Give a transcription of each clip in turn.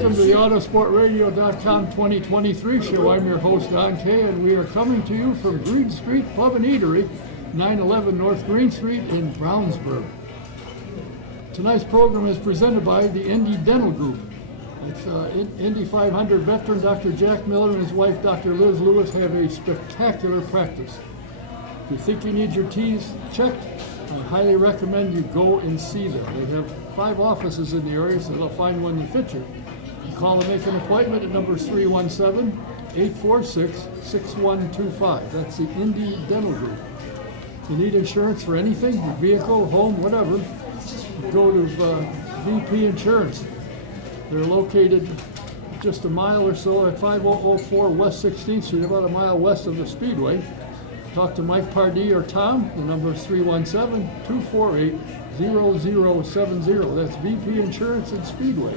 Welcome to the Autosportradio.com 2023 show. I'm your host, Don Kay, and we are coming to you from Green Street Pub and Eatery, 911 North Green Street in Brownsburg. Tonight's program is presented by the Indy Dental Group. It's Indy 500 veteran Dr. Jack Miller and his wife, Dr. Liz Lewis, have a spectacular practice. If you think you need your teeth checked, I highly recommend you go and see them. They have 5 offices in the area, so they'll find one that fits you. You call and make an appointment at numbers 317-846-6125. That's the Indy Dental Group. If you need insurance for anything, your vehicle, home, whatever, go to VP Insurance. They're located just a mile or so at 5004 West 16th Street, about a mile west of the Speedway. Talk to Mike Pardee or Tom. The number is 317-248-0070. That's VP Insurance and Speedway.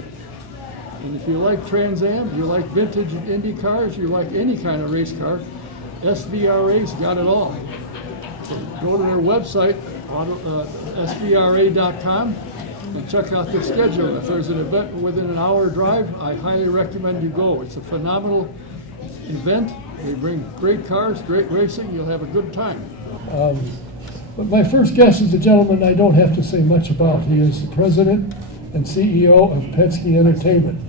And if you like Trans Am, you like vintage Indy cars, you like any kind of race car, SVRA's got it all. So go to their website, svra.com, and check out their schedule. If there's an event within an hour drive, I highly recommend you go. It's a phenomenal event. They bring great cars, great racing. You'll have a good time. But my first guest is a gentleman I don't have to say much about. He is the president and CEO of Penske Entertainment.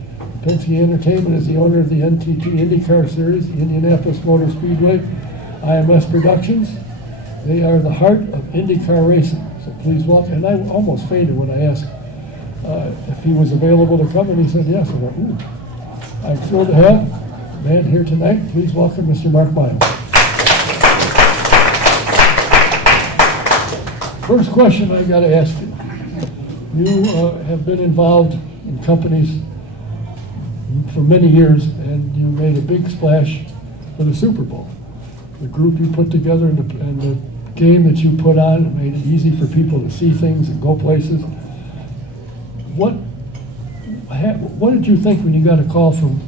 Penske Entertainment is the owner of the NTT INDYCAR Series, the Indianapolis Motor Speedway, IMS Productions. They are the heart of INDYCAR racing. So please welcome. And I almost fainted when I asked if he was available to come, and he said yes. I went, ooh. I'm thrilled to have a man here tonight. Please welcome Mr. Mark Miles. First question I got to ask you. You have been involved in companies for many years, and you made a big splash for the Super Bowl. The group you put together and the game that you put on made it easy for people to see things and go places. What did you think when you got a call from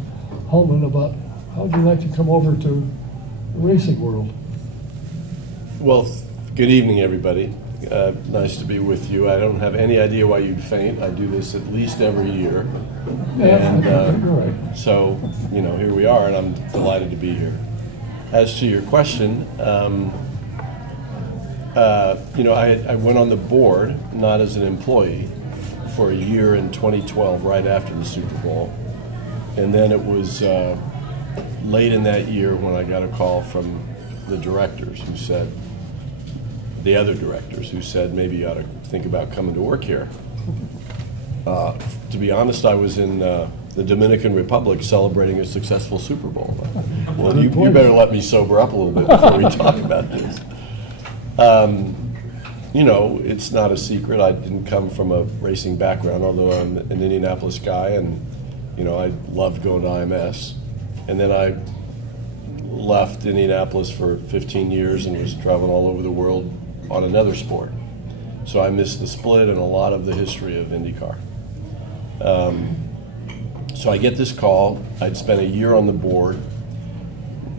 Hellman about how would you like to come over to the racing world? Well, good evening, everybody. Nice to be with you. I don't have any idea why you'd faint. I do this at least every year. Yeah, you're right. So, here we are, and I'm delighted to be here. As to your question, I went on the board, not as an employee, for a year in 2012, right after the Super Bowl. And then it was late in that year when I got a call from the directors who said, maybe you ought to think about coming to work here. To be honest, I was in the Dominican Republic celebrating a successful Super Bowl. Well, you better let me sober up a little bit before we talk about this. It's not a secret. I didn't come from a racing background, although I'm an Indianapolis guy, and I loved going to IMS. And then I left Indianapolis for 15 years and was traveling all over the world on another sport. So I missed the split and a lot of the history of INDYCAR. So I get this call. I'd spent a year on the board.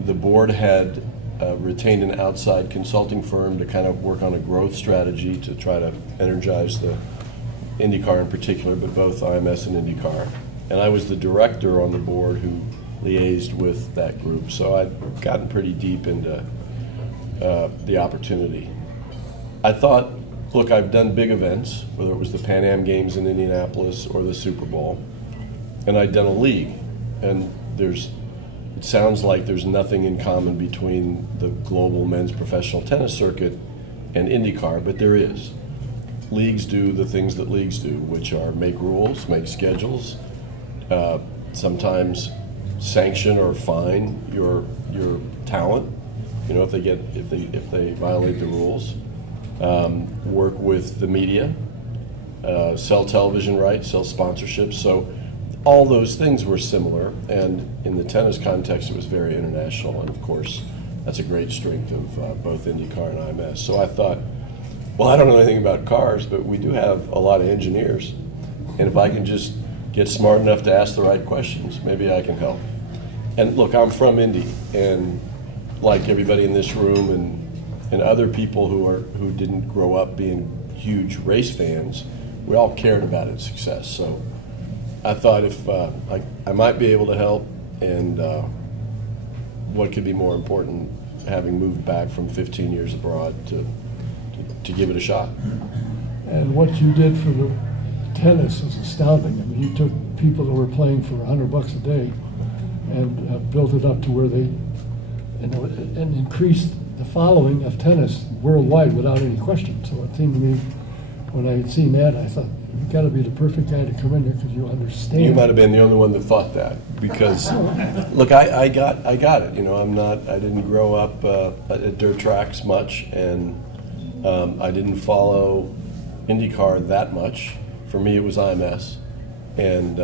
The board had retained an outside consulting firm to kind of work on a growth strategy to try to energize the INDYCAR in particular, but both IMS and INDYCAR. And I was the director on the board who liaised with that group. So I'd gotten pretty deep into the opportunity. I thought, look, I've done big events, whether it was the Pan Am Games in Indianapolis or the Super Bowl, and I'd done a league. And it sounds like there's nothing in common between the global men's professional tennis circuit and INDYCAR, but there is. Leagues do the things that leagues do, which are make rules, make schedules, sometimes sanction or fine your talent, if they violate the rules. Work with the media, sell television rights, sell sponsorships. So all those things were similar, and in the tennis context, it was very international. And of course, that's a great strength of both INDYCAR and IMS. So I thought, well, I don't know anything about cars, but we do have a lot of engineers, and if I can just get smart enough to ask the right questions, maybe I can help. And look, I'm from Indy, and like everybody in this room and other people who didn't grow up being huge race fans, we all cared about its success. So I thought if I I might be able to help, and what could be more important, having moved back from 15 years abroad to give it a shot. And what you did for the tennis is astounding. I mean, you took people that were playing for $100 a day and built it up to where they, and increased the following of tennis worldwide without any question. So it seemed to me, when I had seen that, I thought, you've got to be the perfect guy to come in here because you understand. You might have been the only one that thought that, because look, I got it. You know, I didn't grow up at dirt tracks much, and I didn't follow INDYCAR that much. For me, it was IMS, and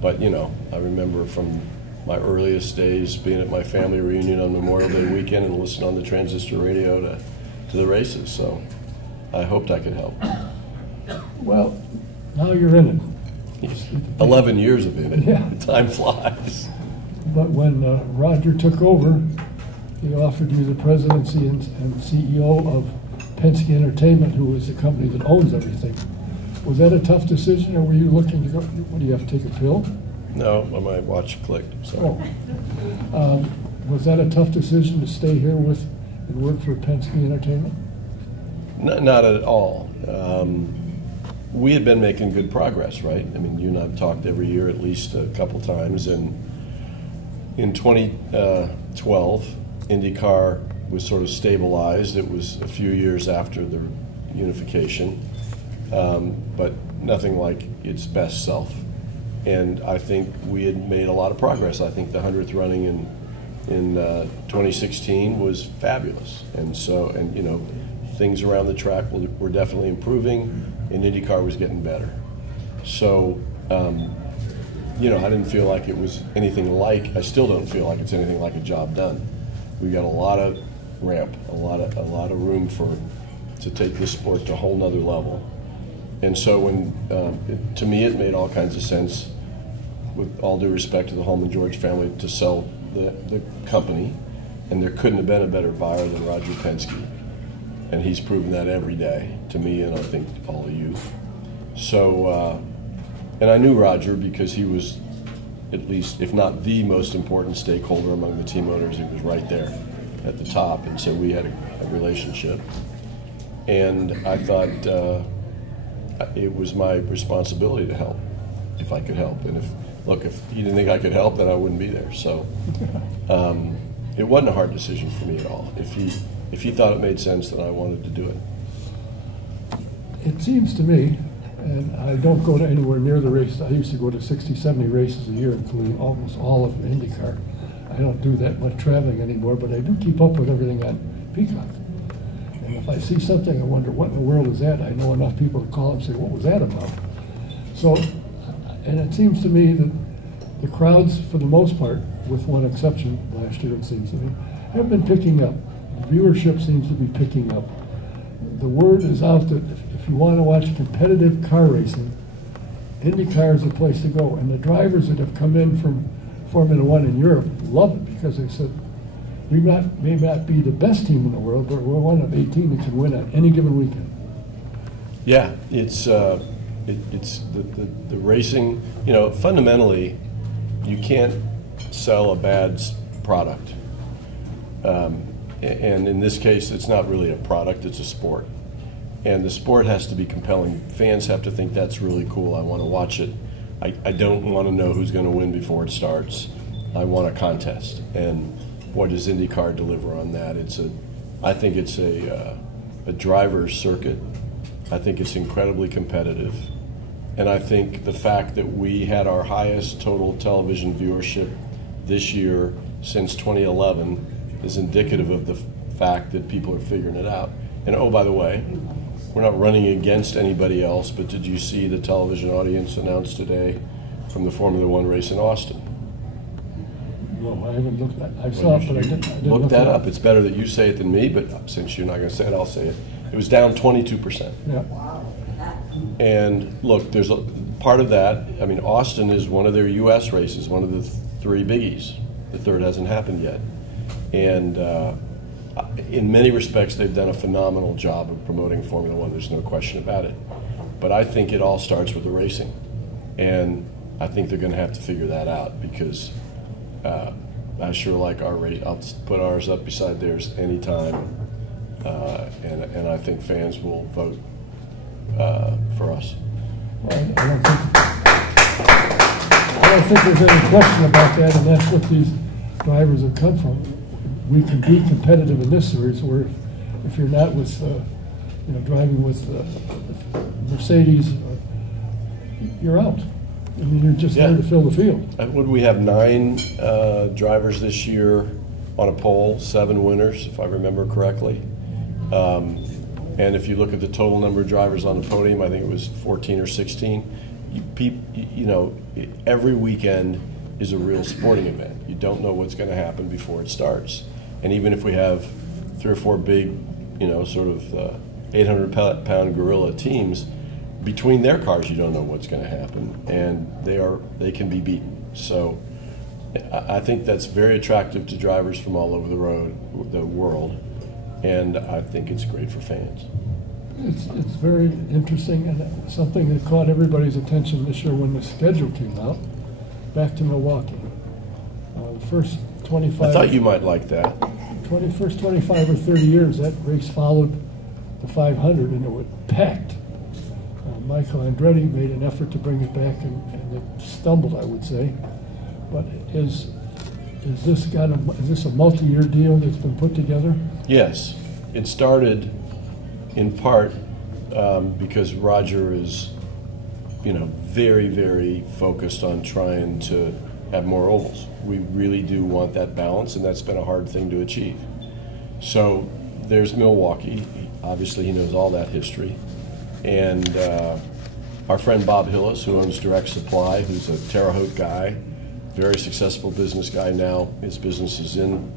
but you know, I remember from my earliest days being at my family reunion on Memorial Day weekend and listening on the transistor radio to the races. So I hoped I could help. Well, now you're in it. 11 years of it. Yeah. Time flies. But when Roger took over, he offered you the presidency and CEO of Penske Entertainment, who is the company that owns everything. Was that a tough decision, or were you looking to go, what, do you have to take a pill? No, my watch clicked. So. Oh. Was that a tough decision to stay here with and work for Penske Entertainment? Not at all. We had been making good progress, right? I mean, you and I have talked every year at least a couple times, and in 2012, INDYCAR was sort of stabilized. It was a few years after the unification, but nothing like its best self. And I think we had made a lot of progress. I think the 100th running in 2016 was fabulous, and so, and you know, things around the track were definitely improving, and INDYCAR was getting better. So, you know, I didn't feel like it was anything like, I still don't feel like it's anything like a job done. We got a lot of ramp, a lot of room to take this sport to a whole nother level. And so when, to me, it made all kinds of sense, with all due respect to the Holman George family, to sell the company, and there couldn't have been a better buyer than Roger Penske. And he's proven that every day to me, and I think all of you. So, and I knew Roger because he was, at least, if not the most important stakeholder among the team owners. He was right there at the top, and so we had a relationship. And I thought it was my responsibility to help, if I could help. And if he didn't think I could help, then I wouldn't be there. So it wasn't a hard decision for me at all. If he thought it made sense, then I wanted to do it. It seems to me, and I don't go to anywhere near the races. I used to go to 60, 70 races a year, including almost all of INDYCAR. I don't do that much traveling anymore, but I do keep up with everything on Peacock. And if I see something, I wonder, what in the world is that? I know enough people to call and say, what was that about? So, and it seems to me that the crowds, for the most part, with one exception, last year it seems to me, have been picking up. The viewership seems to be picking up. The word is out that if you want to watch competitive car racing, INDYCAR is the place to go. And the drivers that have come in from Formula One in Europe love it, because they said, we may not be the best team in the world, but we're one of 18 that can win on any given weekend. Yeah, it's the racing. You know, fundamentally, you can't sell a bad product. And in this case, it's not really a product, it's a sport. And the sport has to be compelling. Fans have to think that's really cool. I want to watch it. I don't want to know who's going to win before it starts. I want a contest. And boy, does INDYCAR deliver on that. I think it's a driver's circuit. I think it's incredibly competitive. And I think the fact that we had our highest total television viewership this year since 2011 is indicative of the fact that people are figuring it out. And oh, by the way, we're not running against anybody else, but did you see the television audience announced today from the Formula One race in Austin? No, I haven't looked at that. I saw it, but I didn't look that up. It's better that you say it than me, but since you're not going to say it, I'll say it. It was down 22%. Yeah. And look, there's a part of that. I mean, Austin is one of their U.S. races, one of the three biggies. The third hasn't happened yet. And in many respects, they've done a phenomenal job of promoting Formula One. There's no question about it. But I think it all starts with the racing. And I think they're going to have to figure that out, because I sure like our rate. I'll put ours up beside theirs anytime, and I think fans will vote for us. Well, I don't think there's any question about that, and that's what these drivers have come from. We can be competitive in this series, where if you're not with, driving with Mercedes, you're out. I mean, you're just there to fill the field. Would we have 9 drivers this year on a pole, 7 winners, if I remember correctly? And if you look at the total number of drivers on the podium, I think it was 14 or 16. Every weekend is a real sporting event. You don't know what's going to happen before it starts. And even if we have 3 or 4 big, sort of 800-pound gorilla teams, between their cars, you don't know what's going to happen, and they can be beaten. So I think that's very attractive to drivers from all over the world, and I think it's great for fans. It's very interesting, and something that caught everybody's attention this year when the schedule came out. Back to Milwaukee. The first 25. I thought you might like that. First 25 or 30 years, that race followed the 500, and it was packed. Michael Andretti made an effort to bring it back, and it stumbled, I would say. But is this a multi-year deal that's been put together? Yes, it started in part because Roger is, very, very focused on trying to have more ovals. We really do want that balance, and that's been a hard thing to achieve. So there's Milwaukee. Obviously, he knows all that history. And our friend Bob Hillis, who owns Direct Supply, who's a Terre Haute guy, very successful business guy now. His business is in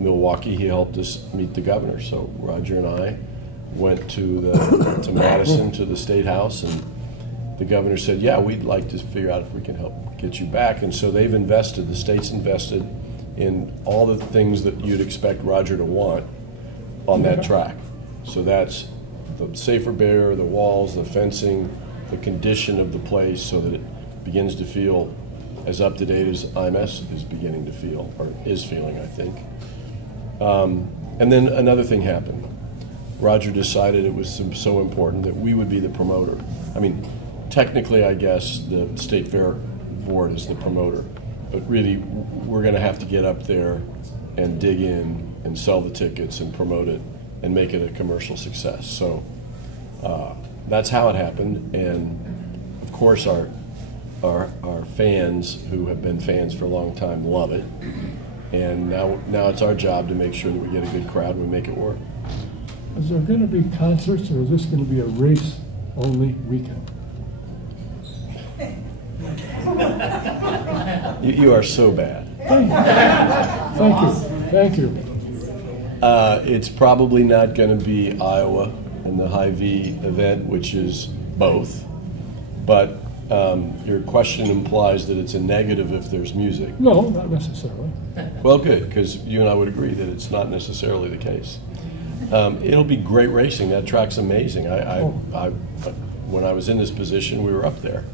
Milwaukee. He helped us meet the governor. So Roger and I went to Madison, to the State House, and the governor said, yeah, we'd like to figure out if we can help get you back. And so they've invested, the state's invested in all the things that you'd expect Roger to want on that track. So that's the safer barrier, the walls, the fencing, the condition of the place, so that it begins to feel as up to date as IMS is beginning to feel, or is feeling, I think. And then another thing happened. Roger decided it was so important that we would be the promoter. I mean, technically, I guess the State Fair Board is the promoter, but really, we're going to have to get up there and dig in and sell the tickets and promote it and make it a commercial success. So that's how it happened, and of course our fans, who have been fans for a long time, love it. And now it's our job to make sure that we get a good crowd and we make it work. Is there going to be concerts, or is this going to be a race-only weekend? You are so bad. Thank you. It's probably not going to be Iowa and the Hy-Vee event, which is both. But your question implies that it's a negative if there's music. No, not necessarily. Well, good, because you and I would agree that it's not necessarily the case. It'll be great racing. That track's amazing. When I was in this position, we were up there.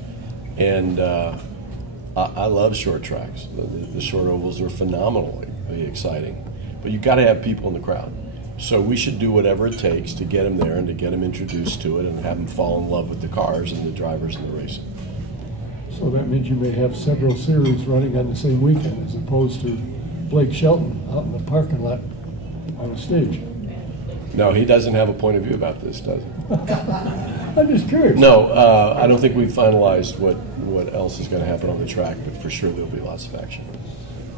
And I love short tracks. The short ovals are phenomenally exciting. But you've got to have people in the crowd. So we should do whatever it takes to get them there and to get them introduced to it and have them fall in love with the cars and the drivers and the racing. So that means you may have several series running on the same weekend, as opposed to Blake Shelton out in the parking lot on a stage. No, he doesn't have a point of view about this, does he? I'm just curious. No, I don't think we've finalized what else is going to happen on the track, but for sure there'll be lots of action.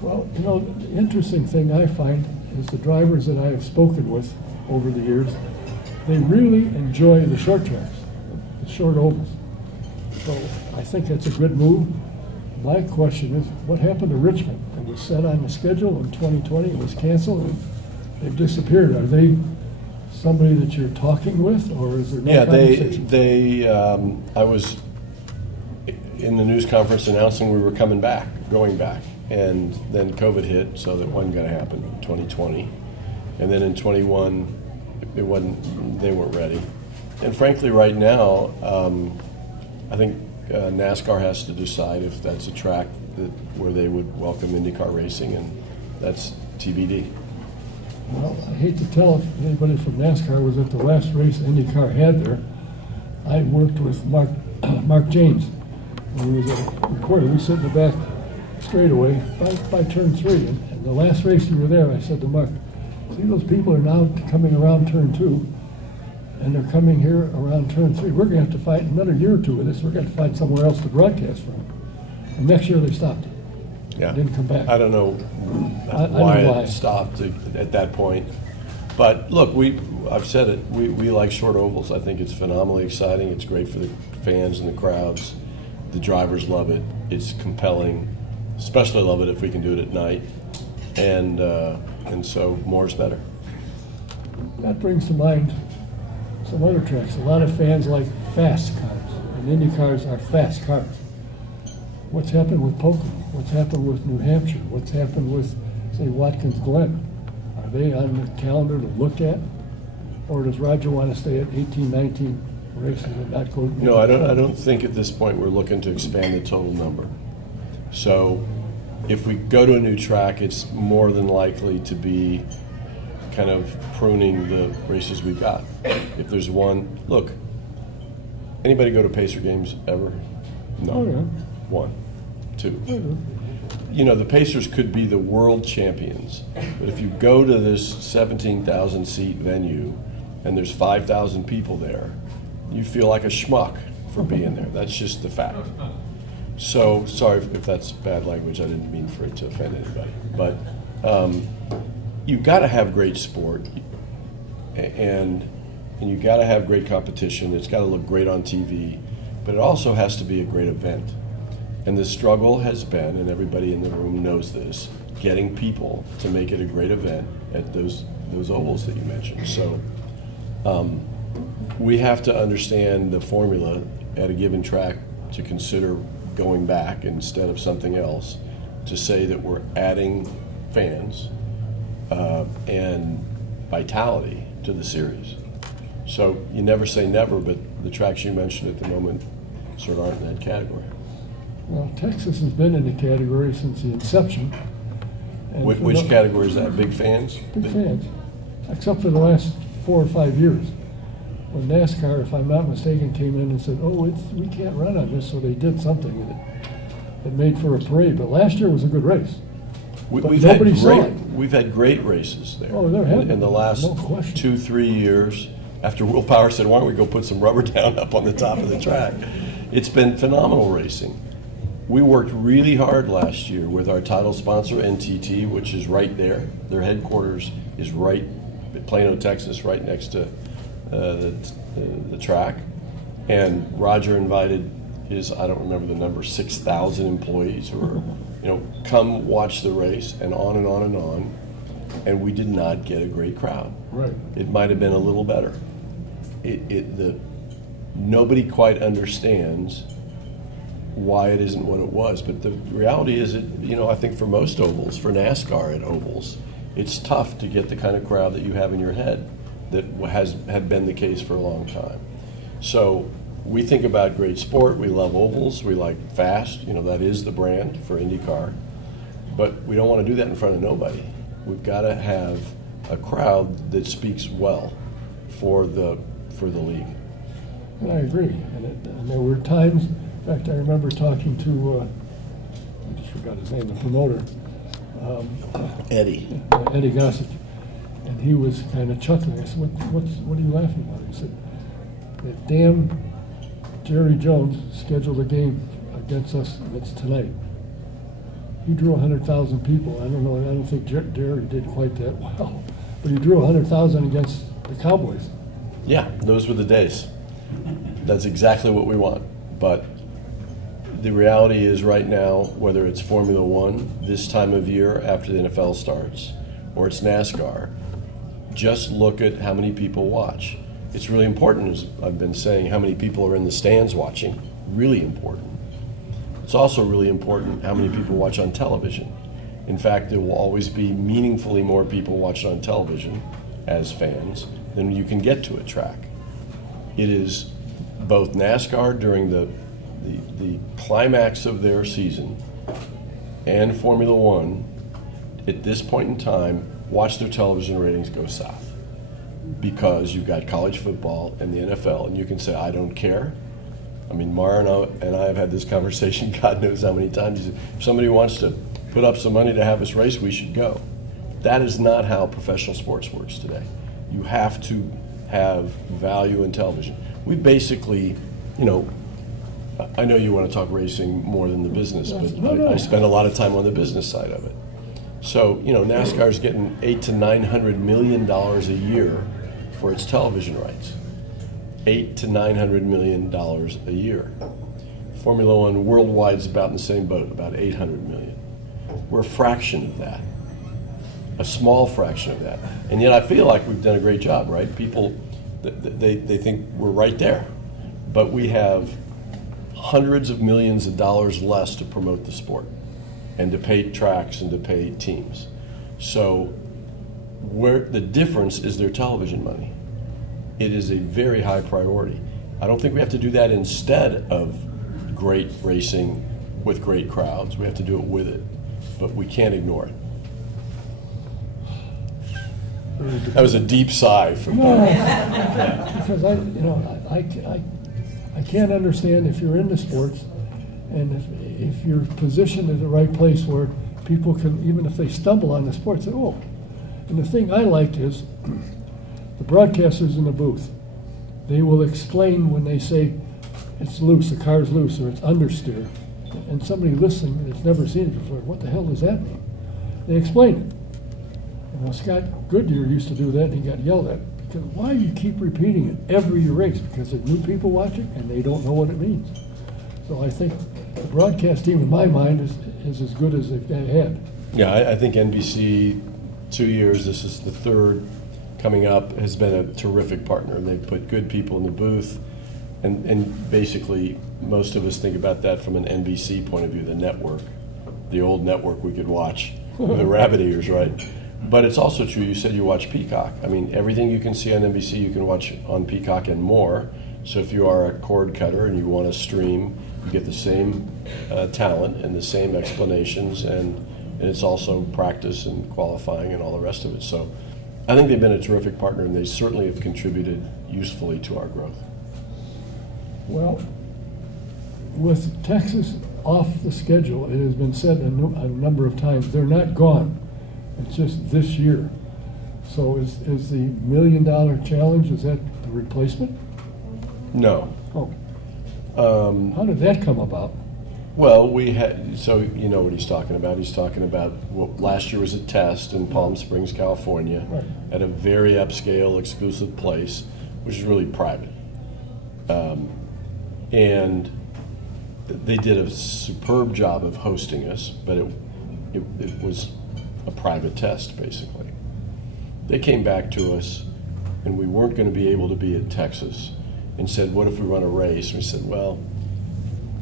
Well, the interesting thing I find is the drivers that I have spoken with over the years, they really enjoy the short tracks, the short ovals. So I think that's a good move. My question is, what happened to Richmond? It was set on the schedule in 2020, it was canceled, and they've disappeared. Are they somebody that you're talking with, or is there no conversation? I was in the news conference announcing we were going back, and then COVID hit, so that wasn't going to happen in 2020. And then in 21, they weren't ready. And frankly, right now, I think NASCAR has to decide if that's a track where they would welcome IndyCar racing, and that's TBD. Well, I hate to tell if anybody from NASCAR was at the last race IndyCar had there. I worked with Mark James when he was a reporter. We sit in the back straightaway by turn 3, and the last race you were there, I said to Mark, see, those people are now coming around turn 2, and they're coming here around turn 3. We're going to have to fight another year or 2 of this. We're going to find somewhere else to broadcast from. And next year they stopped. Yeah. Didn't come back. I don't know why it stopped at that point. But look, I've said it, we like short ovals. I think it's phenomenally exciting. It's great for the fans and the crowds. The drivers love it. It's compelling. Especially love it if we can do it at night. And so more is better. That brings to mind some other tracks. A lot of fans like fast cars, and Indy cars are fast cars. What's happened with Kokomo? What's happened with New Hampshire? What's happened with, say, Watkins Glen? Are they on the calendar to look at? Or does Roger want to stay at 18, 19 races and not go? No, I don't think at this point we're looking to expand the total number. So if we go to a new track, it's more than likely to be kind of pruning the races we've got. If there's one, look, anybody go to Pacer games ever? No. Oh, yeah. 1, 2. Mm-hmm. You know, the Pacers could be the world champions, but if you go to this 17,000 seat venue and there's 5,000 people there, you feel like a schmuck for being there. That's just the fact. So, sorry if that's bad language. I didn't mean for it to offend anybody. But you've got to have great sport, and you've got to have great competition. It's got to look great on TV, but it also has to be a great event. And the struggle has been, and everybody in the room knows this, getting people to make it a great event at those ovals that you mentioned. So we have to understand the formula at a given track to consider going back instead of something else, to say that we're adding fans and vitality to the series. So you never say never, but the tracks you mentioned at the moment sort of aren't in that category. Well, Texas has been in the category since the inception. And Which category is that? Big fans? Big fans, except for the last 4 or 5 years. When NASCAR, if I'm not mistaken, came in and said, oh, we can't run on this, so they did something with it. It made for a parade, but last year was a good race. We've had great races there. Oh, there have been. In the last 2-3 years, after Will Power said, why don't we go put some rubber down up on the top of the track? It's been phenomenal racing. We worked really hard last year with our title sponsor, NTT, which is right there. Their headquarters is right in Plano, Texas, right next to the track. And Roger invited his, I don't remember the number, 6,000 employees who were, come watch the race, and on and on and on. And we did not get a great crowd. Right. It might have been a little better. Nobody quite understands why it isn't what it was, but the reality is I think for most ovals, for NASCAR at ovals, it's tough to get the kind of crowd that you have in your head that had been the case for a long time. So we think about great sport, we love ovals, we like fast, that is the brand for IndyCar, but we don't want to do that in front of nobody. We've got to have a crowd that speaks well for the league. And I agree, and there were times. In fact, I remember talking to, I just forgot his name, the promoter. Eddie Gossett. And he was kind of chuckling. I said, what are you laughing about? He said, that damn Jerry Jones scheduled a game against us that's tonight. He drew 100,000 people. I don't think Jerry did quite that well. But he drew 100,000 against the Cowboys. Yeah, those were the days. That's exactly what we want. But the reality is right now, whether it's Formula One this time of year after the NFL starts, or it's NASCAR, just look at how many people watch. It's really important, as I've been saying, how many people are in the stands watching. Really important. It's also really important how many people watch on television. In fact, there will always be meaningfully more people watching on television as fans than you can get to a track. It is both NASCAR during the the climax of their season and Formula One, at this point in time, watch their television ratings go south because you've got college football and the NFL, and you can say, I don't care. I mean, Mara and I have had this conversation God knows how many times. If somebody wants to put up some money to have us race, we should go. That is not how professional sports works today. You have to have value in television. We basically, you know, I know you want to talk racing more than the business, but I spend a lot of time on the business side of it. So, you know, NASCAR's getting $800 to $900 million a year for its television rights. $800 to $900 million a year. Formula One worldwide is about in the same boat, about $800 million. We're a fraction of that, a small fraction of that. And yet I feel like we've done a great job, right? People, they think we're right there. But we have hundreds of millions of dollars less to promote the sport and to pay tracks and to pay teams. So where the difference is their television money. It is a very high priority. I don't think we have to do that instead of great racing with great crowds. We have to do it with it, but we can't ignore it. That was a deep sigh from because I can't understand if you're into sports and if you're positioned in the right place where people can, even if they stumble on the sport, say, oh. And the thing I liked is the broadcasters in the booth, they will explain when they say it's loose, the car's loose, or it's understeer. And somebody listening that's never seen it before, what the hell does that mean? They explain it. You know, Scott Goodyear used to do that, and he got yelled at. Because why do you keep repeating it every race? Because there's new people watching, and they don't know what it means. So I think the broadcast team, in my mind, is as good as they've had. Yeah, I think NBC, 2 years, this is the third coming up, has been a terrific partner. They've put good people in the booth, and basically most of us think about that from an NBC point of view, the network, the old network we could watch with the rabbit ears, right? But it's also true, you said you watch Peacock. I mean, everything you can see on NBC you can watch on Peacock and more. So if you are a cord cutter and you want to stream, you get the same talent and the same explanations, and it's also practice and qualifying and all the rest of it. So I think they've been a terrific partner, and they certainly have contributed usefully to our growth. Well, with Texas off the schedule, it has been said a number of times, they're not gone. It's just this year. So is the $1 million challenge, is that the replacement? No. Oh. How did that come about? Well, we had, so you know what he's talking about. He's talking about what last year was a test in Palm Springs, California, right, at a very upscale, exclusive place, which is really private. And they did a superb job of hosting us, but it was a private test, basically. They came back to us, and we weren't going to be able to be in Texas, and said, what if we run a race? And we said, well,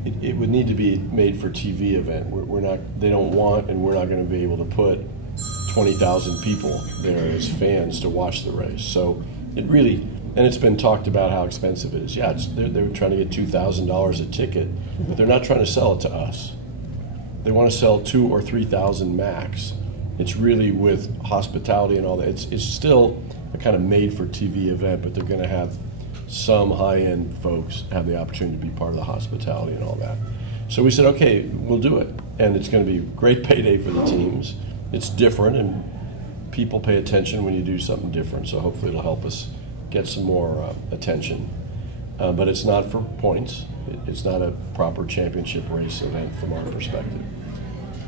it would need to be made for TV event. We're not, they don't want, and we're not going to be able to put 20,000 people there as fans to watch the race. So it really, and it's been talked about how expensive it is. Yeah, they're trying to get $2,000 a ticket, but they're not trying to sell it to us. They want to sell 2,000 or 3,000 max. It's really with hospitality and all that. It's still a kind of made-for-TV event, but they're going to have some high-end folks have the opportunity to be part of the hospitality and all that. So we said, okay, we'll do it. And it's going to be a great payday for the teams. It's different, and people pay attention when you do something different, so hopefully it'll help us get some more attention. But it's not for points. It's not a proper championship race event from our perspective.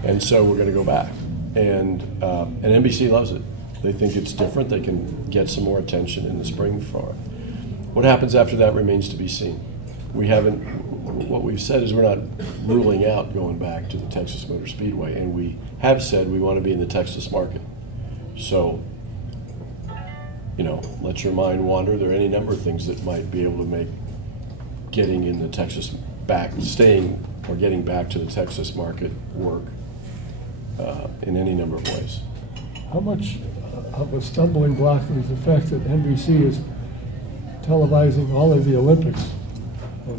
And so we're going to go back. And NBC loves it. They think it's different. They can get some more attention in the spring for it. What happens after that remains to be seen. What we've said is we're not ruling out going back to the Texas Motor Speedway, and we have said we want to be in the Texas market. So, you know, let your mind wander. There are any number of things that might be able to make getting in the Texas staying or getting back to the Texas market work in any number of ways. How much of a stumbling block is the fact that NBC is televising all of the Olympics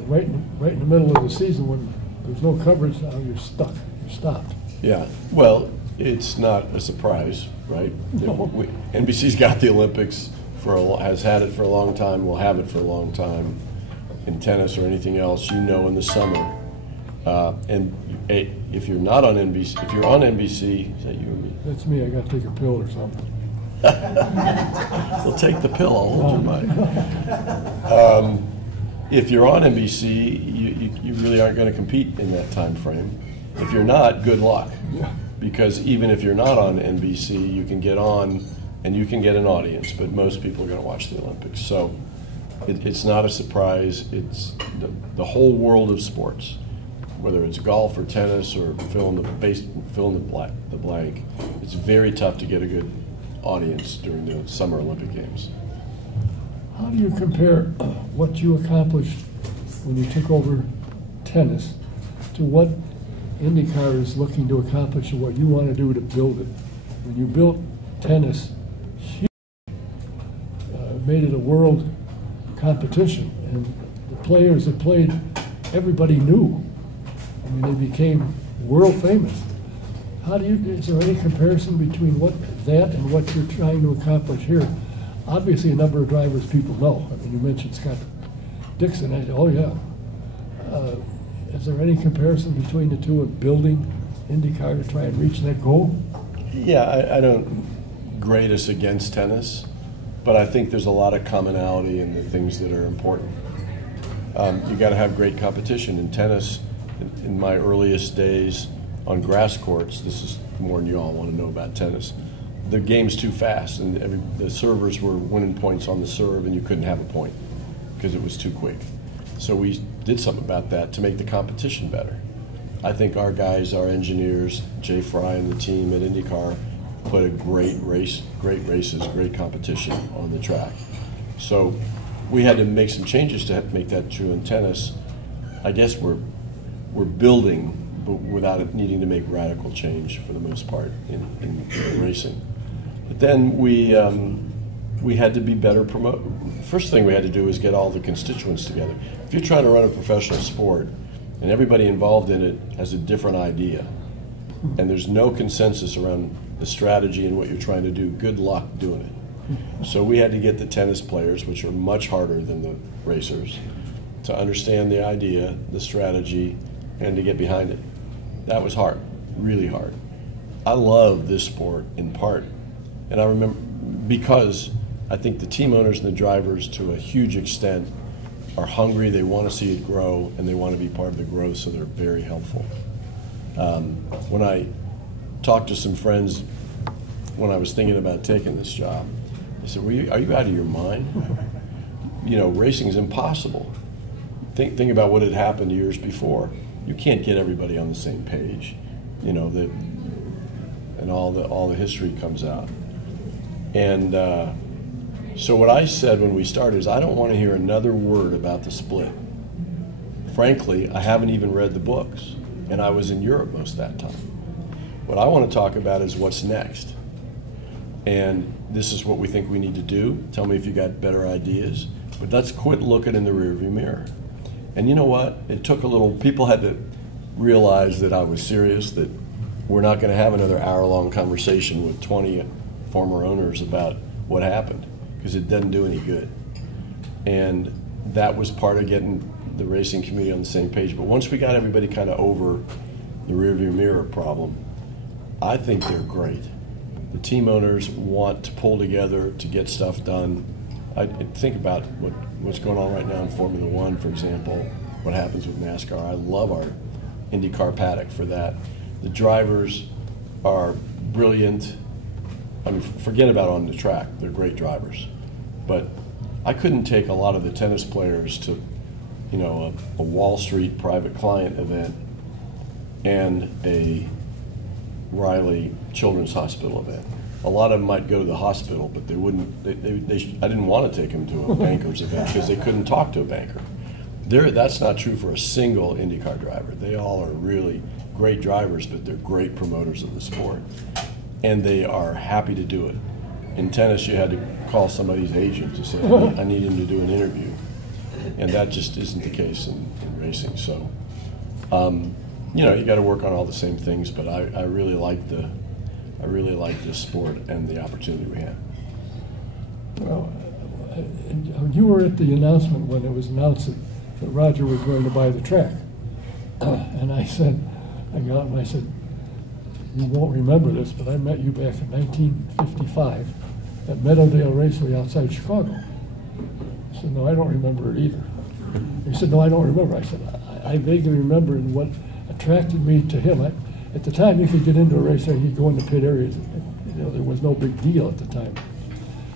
right in the middle of the season when there's no coverage, now you're stuck. You're stopped. Yeah. Well, it's not a surprise, right? No. NBC's got the Olympics has had it for a long time. Will have it for a long time. In tennis or anything else, in the summer. And if you're not on NBC, if you're on NBC, is that you or me? That's me. I got to take a pill or something. We'll take the pill. I'll hold your mind. If you're on NBC, you really aren't going to compete in that time frame. If you're not, good luck. Yeah. Because even if you're not on NBC, you can get on and you can get an audience, but most people are going to watch the Olympics. So it's not a surprise. It's the whole world of sports, whether it's golf or tennis or fill in the blank. It's very tough to get a good audience during the Summer Olympic Games. How do you compare what you accomplished when you took over tennis to what INDYCAR is looking to accomplish and what you want to do to build it? When you built tennis, made it a world competition, and the players that played, everybody knew. I mean, they became world famous. Is there any comparison between that and what you're trying to accomplish here? Obviously, a number of drivers people know. I mean, you mentioned Scott Dixon. Oh, yeah. Is there any comparison between the two of building INDYCAR to try and reach that goal? Yeah, I don't grade us against tennis, but I think there's a lot of commonality in the things that are important. You got to have great competition. In tennis, in my earliest days on grass courts, this is more than you all want to know about tennis, the game's too fast, and the servers were winning points on the serve, and you couldn't have a point because it was too quick. So we did something about that to make the competition better. I think our guys, our engineers, Jay Fry and the team at INDYCAR, put a great races, great competition on the track. So we had to make some changes to make that true in tennis. I guess we're building, but without it needing to make radical change for the most part in racing. But then we had to be better promote. First thing we had to do is get all the constituents together. If you're trying to run a professional sport and everybody involved in it has a different idea, and there's no consensus around the strategy and what you're trying to do, good luck doing it. So we had to get the tennis players, which are much harder than the racers, to understand the idea, the strategy, and to get behind it. That was hard, really hard. I love this sport in part, and I remember because I think the team owners and the drivers to a huge extent are hungry, they want to see it grow, and they want to be part of the growth, so they're very helpful. When I talked to some friends when I was thinking about taking this job, I said, are you out of your mind? Racing is impossible. Think about what had happened years before. You can't get everybody on the same page, and all the history comes out. And so what I said when we started is, I don't want to hear another word about the split. Frankly, I haven't even read the books, and I was in Europe most of that time. What I want to talk about is what's next. And this is what we think we need to do. Tell me if you got better ideas. But let's quit looking in the rearview mirror. And you know what? It took a little, people had to realize that I was serious, that we're not going to have another hour-long conversation with 20 former owners about what happened, because it doesn't do any good. And that was part of getting the racing community on the same page. But once we got everybody kind of over the rearview mirror problem, I think they're great. The team owners want to pull together to get stuff done. I think about what's going on right now in Formula One, for example, what happens with NASCAR. I love our INDYCAR paddock for that. The drivers are brilliant. I mean, forget about on the track, they're great drivers. But I couldn't take a lot of the tennis players to, a Wall Street private client event and a Riley Children's Hospital event. A lot of them might go to the hospital, but they wouldn't. I didn't want to take them to a banker's event because they couldn't talk to a banker. That's not true for a single INDYCAR driver. They all are really great drivers, but they're great promoters of the sport, and they are happy to do it. In tennis, you had to call somebody's agent to say, I need him to do an interview. And that just isn't the case in racing. So, you know, you got to work on all the same things, but I really like this sport and the opportunity we have. Well, you were at the announcement when it was announced that Roger was going to buy the track. And I got up and I said, you won't remember this, but I met you back in 1955 at Meadowdale Raceway outside Chicago. I said, no, I don't remember it either. He said, no, I don't remember. I said, I vaguely remember, and what attracted me to him, at the time you could get into a race and you'd go in the pit areas. You know, there was no big deal at the time.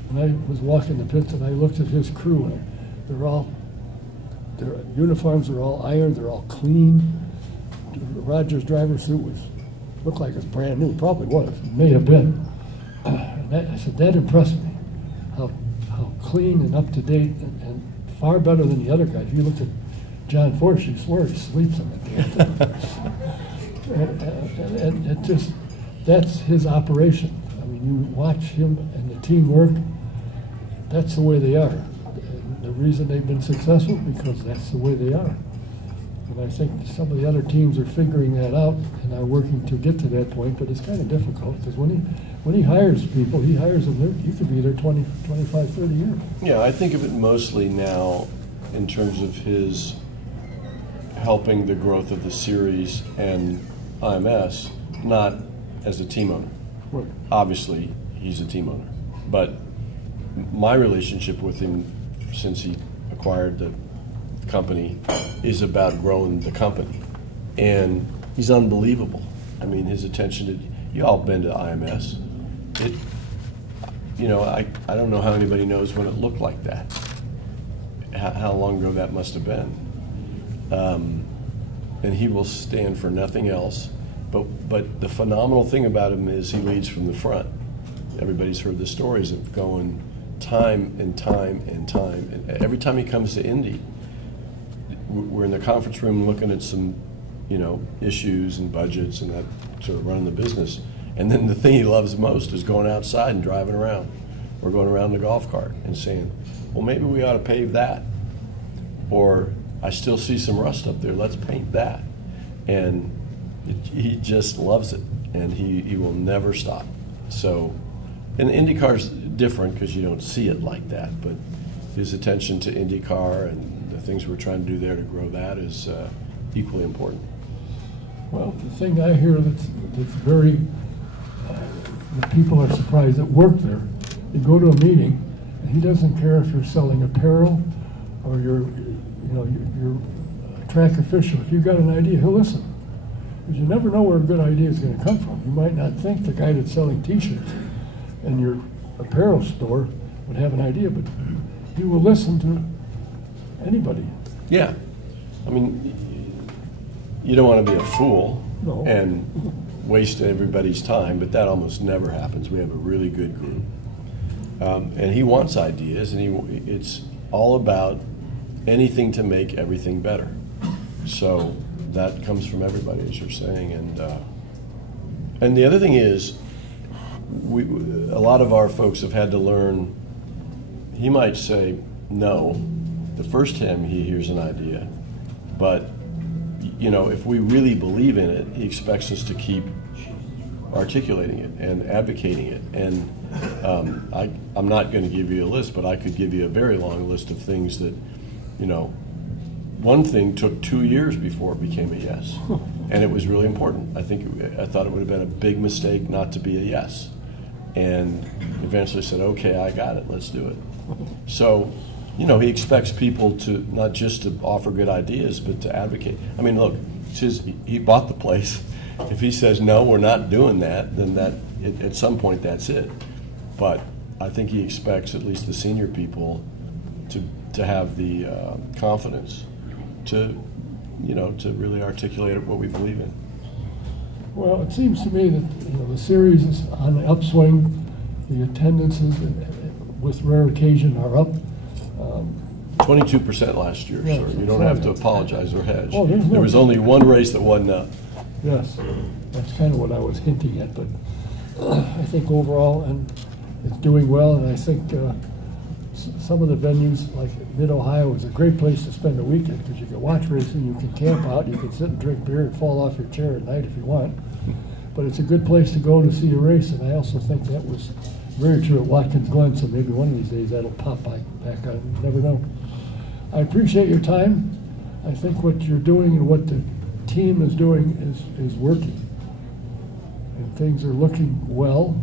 And I was walking the pits and I looked at his crew, and their uniforms are all ironed, they're all clean. Roger's driver's suit looked like it was brand new, probably was, it may have been. And I said, that impressed me, how clean and up to date, and far better than the other guys. If you look at John Force, you swear he sleeps in it. and it just, that's his operation. I mean, you watch him and the team work, that's the way they are. And the reason they've been successful, because that's the way they are. And I think some of the other teams are figuring that out and are working to get to that point, but it's kind of difficult, because when he hires people, he hires them, you could be there 20, 25, 30 years. Yeah, I think of it mostly now in terms of his helping the growth of the series and IMS, not as a team owner. Right. Obviously, he's a team owner. But my relationship with him since he acquired the company is about growing the company. And he's unbelievable. I mean, his attention to, you all been to IMS. You know, I don't know how anybody knows when it looked like that. How long ago that must have been. And he will stand for nothing else. But the phenomenal thing about him is he leads from the front. Everybody's heard the stories of going time and time and time. And every time he comes to Indy, we're in the conference room looking at some, you know, issues and budgets and that sort of running the business. And then the thing he loves most is going outside and driving around, or going around the golf cart and saying, well, maybe we ought to pave that. Or I still see some rust up there, let's paint that. And he just loves it, and he will never stop. So, and INDYCAR's different because you don't see it like that, but his attention to INDYCAR and the things we're trying to do there to grow that is equally important. Well, the thing I hear that's very, the people are surprised that work there. You go to a meeting, and he doesn't care if you're selling apparel or you're a track official. If you've got an idea, he'll listen. Because you never know where a good idea is going to come from. You might not think the guy that's selling T-shirts in your apparel store would have an idea, but he will listen to anybody. Yeah. I mean, you don't want to be a fool and waste everybody's time, but that almost never happens. We have a really good group. And he wants ideas, and it's all about anything to make everything better. So that comes from everybody, as you're saying. And the other thing is, a lot of our folks have had to learn, he might say no the first time he hears an idea, but you know, if we really believe in it, he expects us to keep articulating it and advocating it. And I'm not going to give you a list, but I could give you a very long list of things that, you know, one thing took 2 years before it became a yes, and it was really important. I thought it would have been a big mistake not to be a yes, and eventually said, okay, I got it, let's do it. So, you know, he expects people to not just to offer good ideas, but to advocate. I mean, look, he bought the place. If he says, no, we're not doing that, then at some point that's it. But I think he expects at least the senior people to have the confidence to really articulate what we believe in. Well, it seems to me that the series is on the upswing. The attendances, with rare occasion, are up. 22% last year, yeah, sir. You don't have to apologize or hedge. Oh, there was only one race that wasn't up. Yes, that's kind of what I was hinting at. But I think overall, and it's doing well, and I think some of the venues, like Mid-Ohio, is a great place to spend a weekend because you can watch racing, you can camp out, you can sit and drink beer and fall off your chair at night if you want. But it's a good place to go to see a race, and I also think that was very true at Watkins Glen, so maybe one of these days that'll pop back on. You never know. I appreciate your time. I think what you're doing and what the team is doing is working. And things are looking well.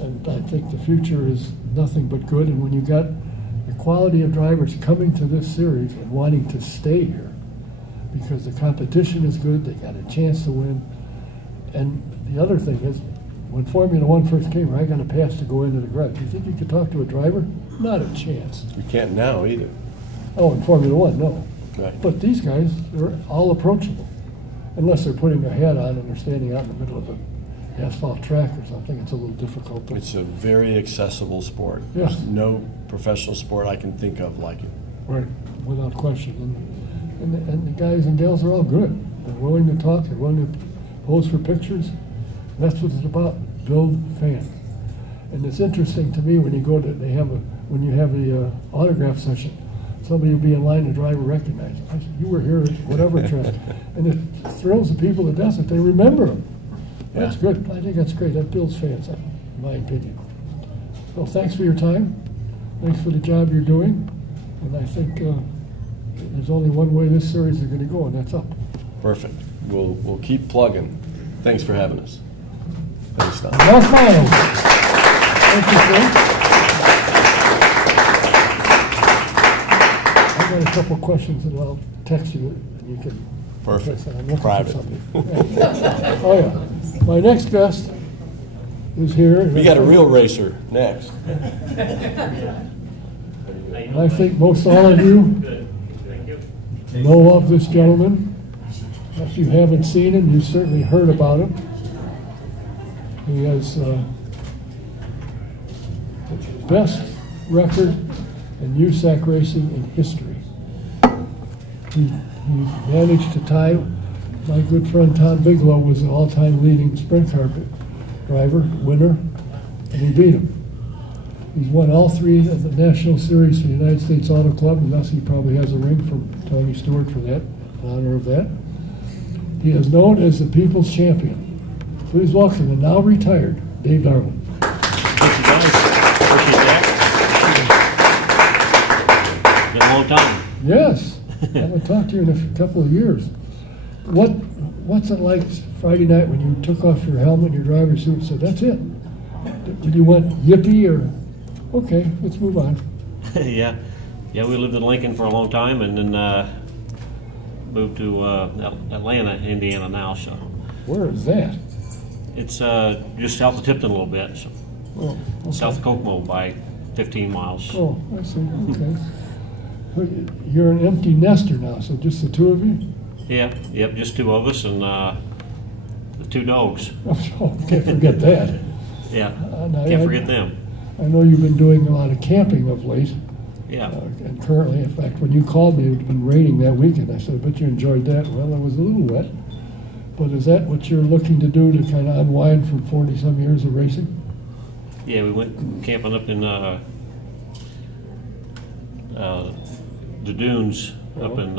And I think the future is nothing but good. And when you got the quality of drivers coming to this series and wanting to stay here, because the competition is good, they got a chance to win. And the other thing is, when Formula One first came here, I got a pass to go into the garage. Do you think you could talk to a driver? Not a chance. You can't now either. Oh, in Formula One, no. Right. But these guys, they're all approachable. Unless they're putting their hat on and they're standing out in the middle of an asphalt track or something, it's a little difficult. But It's a very accessible sport. Yeah. There's no professional sport I can think of like it. right, without question. And the guys and gals are all good. They're willing to talk, they're willing to pose for pictures. That's what it's about, build fans. And it's interesting to me when you go to, when you have the autograph session, somebody will be in line, the driver recognizes. I said, you were here at whatever track. And it thrills the people to death that they remember them. That's good. I think that's great. That builds fans, in my opinion. Well, thanks for your time. Thanks for the job you're doing. And I think there's only one way this series is going to go, and that's up. Perfect. We'll keep plugging. Thanks for having us. Thanks, Don. Mark Miles. Thank you, sir. I've got a couple questions that I'll text you, and you can. Perfect. I'm looking for Private. something. Oh, yeah. My next guest is here. We got a real racer next. And I think most all of you know of this gentleman. If you haven't seen him, you've certainly heard about him. He has the best record in USAC racing in history. He managed to tie, my good friend Tom Bigelow was an all-time leading sprint car driver, winner, and he beat him. He's won all three of the National Series for the United States Auto Club, and thus he probably has a ring from Tony Stewart for that, in honor of that. He is known as the People's Champion. Please welcome the now retired Dave Darland. Thank you, guys. Appreciate that. Been a long time. Yes, I haven't talked to you in a couple of years. What's it like Friday night when you took off your helmet and your driver's suit and said, that's it? Did you want yippee or, okay, let's move on? Yeah, we lived in Lincoln for a long time and then moved to Atlanta, Indiana now. So Where is that? it's just south of Tipton a little bit, so Oh, okay. south of Kokomo by 15 miles. Oh, I see, okay. You're an empty nester now, so just the two of you? Yep, just two of us and the two dogs. Oh, can't forget that. Yeah, I can't forget them. I know you've been doing a lot of camping of late. Yeah. And currently, in fact, when you called me, it had been raining that weekend. I said, I bet you enjoyed that. Well, it was a little wet. But is that what you're looking to do to kind of unwind from 40-some years of racing? Yeah, we went camping up in the dunes up in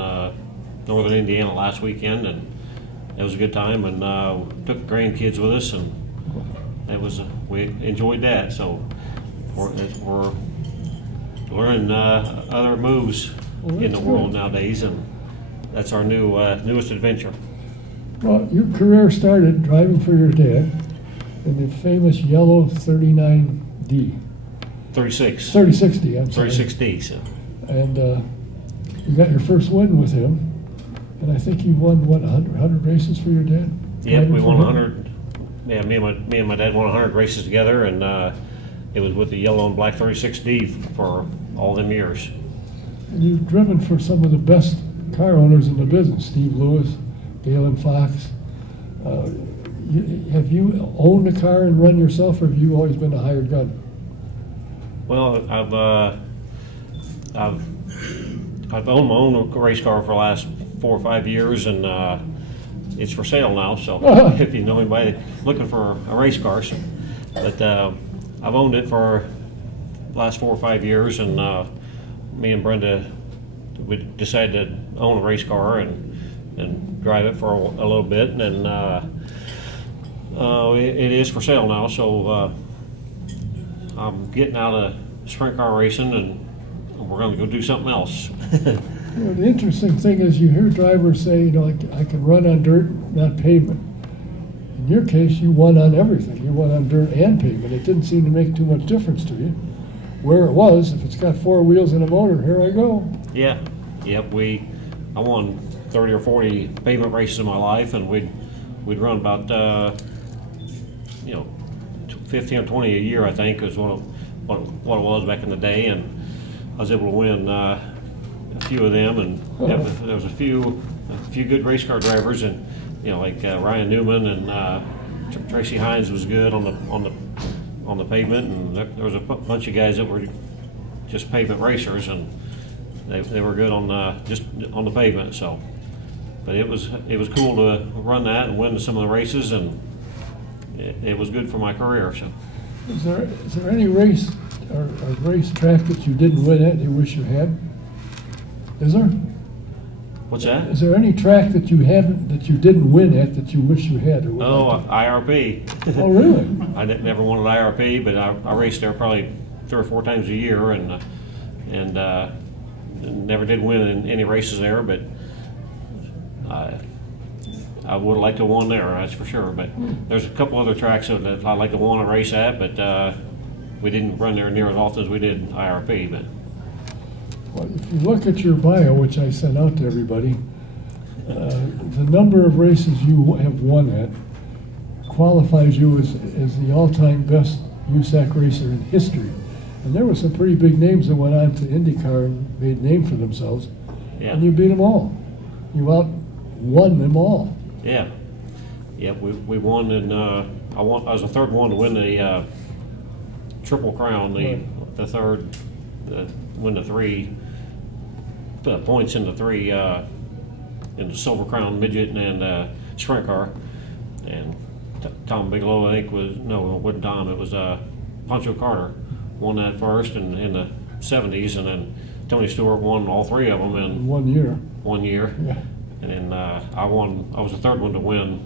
northern Indiana last weekend, and it was a good time. And took the grandkids with us, and it was we enjoyed that. So we're learning other moves in the world nowadays, and that's our newest adventure. Well, your career started driving for your dad in the famous yellow 39D. 36. 36D, I'm sorry. 36D. So. And you got your first win with him. And I think you won, what, 100 races for your dad? Yep, we won him? 100. Yeah, me and my dad won 100 races together, and it was with the yellow and black 36D for all them years. And you've driven for some of the best car owners in the business, Steve Lewis, Galen Fox. Have you owned a car and run yourself, or have you always been a hired gun? Well, I've owned my own race car for the last 4 or 5 years, and it's for sale now. So if you know anybody looking for a race car, but I've owned it for last 4 or 5 years, and me and Brenda, we decided to own a race car and drive it for a little bit, and then it is for sale now. So I'm getting out of sprint car racing, and we're going to go do something else. You know, the interesting thing is you hear drivers say, you know, I can run on dirt, not pavement. In your case, you won on everything. You won on dirt and pavement. It didn't seem to make too much difference to you. Where it was, if it's got 4 wheels and a motor, here I go. Yeah, yep. I won 30 or 40 pavement races in my life, and we'd run about 15 or 20 a year, I think, was what it was back in the day, and I was able to win a few of them, and there was a few good race car drivers, and like Ryan Newman and Tracy Hines was good on the pavement, and there was a bunch of guys that were just pavement racers, and they were good on just on the pavement. So, but it was cool to run that and win some of the races, and it was good for my career. So, is there any race or race track that you didn't win at you wish you had? Is there? What's that? Is there any track that you didn't win at that you wish you had? IRP. Oh, really? I never won at IRP, but I raced there probably 3 or 4 times a year, and never did win in any races there. But I would have liked to have won there, that's for sure. But there's a couple other tracks that I'd like to want to race at, but we didn't run there near as often as we did IRP. But well, if you look at your bio, which I sent out to everybody, the number of races you have won at qualifies you as the all-time best USAC racer in history. And there were some pretty big names that went on to INDYCAR and made a name for themselves. Yeah. And you beat them all. You won them all. Yeah. Yeah, we won, and I was the third one to win the Triple Crown, the third, win the 3 points in the 3 in the Silver Crown midget and sprint car. And Tom Bigelow, I think, it wasn't Tom, it was Pancho Carter won that first in the 70s, and then Tony Stewart won all 3 of them in 1 year. 1 year. Yeah. And then I was the third one to win